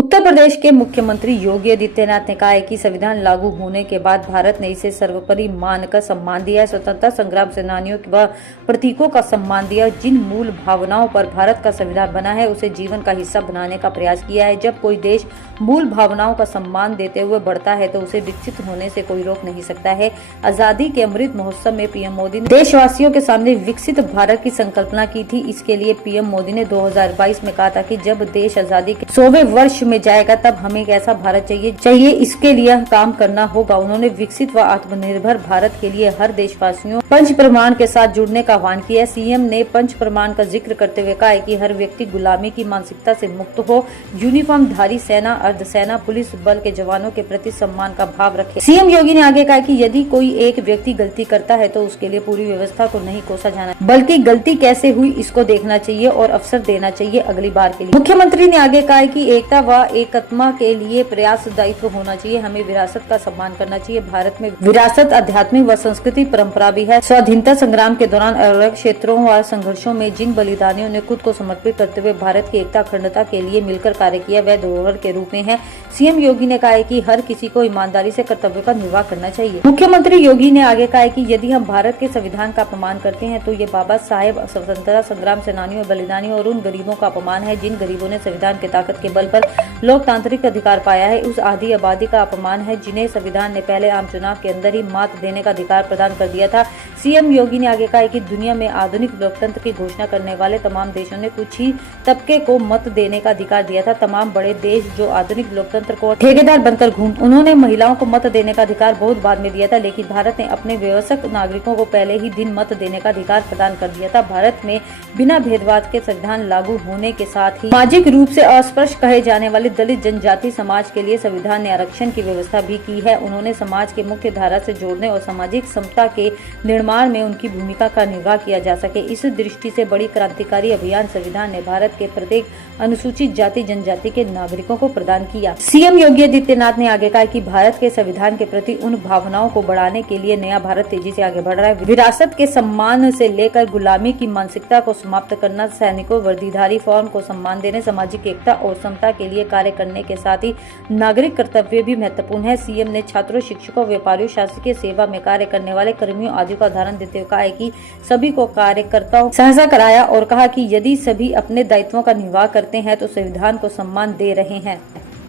उत्तर प्रदेश के मुख्यमंत्री योगी आदित्यनाथ ने कहा है कि संविधान लागू होने के बाद भारत ने इसे सर्वोपरि मानकर सम्मान दिया है। स्वतंत्रता संग्राम सेनानियों व प्रतीकों का सम्मान दिया। जिन मूल भावनाओं पर भारत का संविधान बना है उसे जीवन का हिस्सा बनाने का प्रयास किया है। जब कोई देश मूल भावनाओं का सम्मान देते हुए बढ़ता है तो उसे विकसित होने से कोई रोक नहीं सकता है। आजादी के अमृत महोत्सव में पीएम मोदी ने देशवासियों के सामने विकसित भारत की संकल्पना की थी। इसके लिए पीएम मोदी ने 2022 में कहा था कि जब देश आजादी के 100वें वर्ष में जाएगा तब हमें कैसा भारत चाहिए इसके लिए काम करना होगा। उन्होंने विकसित व आत्मनिर्भर भारत के लिए हर देशवासियों पंच प्रमाण के साथ जुड़ने का आह्वान किया। सीएम ने पंच प्रमाण का जिक्र करते हुए कहा है कि हर व्यक्ति गुलामी की मानसिकता से मुक्त हो, यूनिफॉर्म धारी सेना, अर्धसेना, पुलिस बल के जवानों के प्रति सम्मान का भाव रखे। सीएम योगी ने आगे कहा कि यदि कोई एक व्यक्ति गलती करता है तो उसके लिए पूरी व्यवस्था को नहीं कोसा जाना, बल्कि गलती कैसे हुई इसको देखना चाहिए और अवसर देना चाहिए अगली बार के लिए। मुख्यमंत्री ने आगे कहा कि एकता व एकात्मा के लिए प्रयास दायित्व होना चाहिए। हमें विरासत का सम्मान करना चाहिए। भारत में विरासत, आध्यात्मिक व संस्कृति परंपरा भी है। स्वाधीनता संग्राम के दौरान अलग क्षेत्रों व संघर्षों में जिन बलिदानियों ने खुद को समर्पित करते हुए भारत की एकता अखंडता के लिए मिलकर कार्य किया वह धरोहर के रूप में है। सीएम योगी ने कहा है कि हर किसी को ईमानदारी से कर्तव्य का निर्वाह करना चाहिए। मुख्यमंत्री योगी ने आगे कहा है कि यदि हम भारत के संविधान का अपमान करते हैं तो ये बाबा साहेब स्वतंत्रता संग्राम सेनानियों, बलिदानियों और उन गरीबों का अपमान है जिन गरीबों ने संविधान की ताकत के बल पर लोकतांत्रिक अधिकार पाया है। उस आधी आबादी का अपमान है जिन्हें संविधान ने पहले आम चुनाव के अंदर ही मात देने का अधिकार प्रदान कर दिया था। सीएम योगी ने आगे कहा कि दुनिया में आधुनिक लोकतंत्र की घोषणा करने वाले तमाम देशों ने कुछ ही तबके को मत देने का अधिकार दिया था। तमाम बड़े देश जो आधुनिक लोकतंत्र को ठेकेदार बनकर उन्होंने महिलाओं को मत देने का अधिकार बहुत बाद में दिया था, लेकिन भारत ने अपने व्यवसायिक नागरिकों को पहले ही दिन मत देने का अधिकार प्रदान कर दिया था। भारत में बिना भेदभाव के संविधान लागू होने के साथ ही सामाजिक रूप से अस्पृश्य कहे जाने वाले दलित जनजाति समाज के लिए संविधान ने आरक्षण की व्यवस्था भी की है। उन्होंने समाज के मुख्य धारा से जोड़ने और सामाजिक समता के निर्माण में उनकी भूमिका का निर्वाह किया जा सके। इस दृष्टि से बड़ी क्रांतिकारी अभियान संविधान ने भारत के प्रत्येक अनुसूचित जाति जनजाति के नागरिकों को प्रदान किया। सीएम योगी आदित्यनाथ ने आगे कहा कि भारत के संविधान के प्रति उन भावनाओं को बढ़ाने के लिए नया भारत तेजी से आगे बढ़ रहा है। विरासत के सम्मान से लेकर गुलामी की मानसिकता को समाप्त करना, सैनिकों वर्दीधारी फॉर्म को सम्मान देने, सामाजिक एकता और समता के लिए कार्य करने के साथ ही नागरिक कर्तव्य भी महत्वपूर्ण है। सीएम ने छात्रों, शिक्षकों, व्यापारियों, शासकीय सेवा में कार्य करने वाले कर्मियों आदि का उदाहरण देते हुए कहा है कि सभी को कार्यकर्ताओं सहसा कराया और कहा कि यदि सभी अपने दायित्वों का निर्वाह करते हैं तो संविधान को सम्मान दे रहे हैं।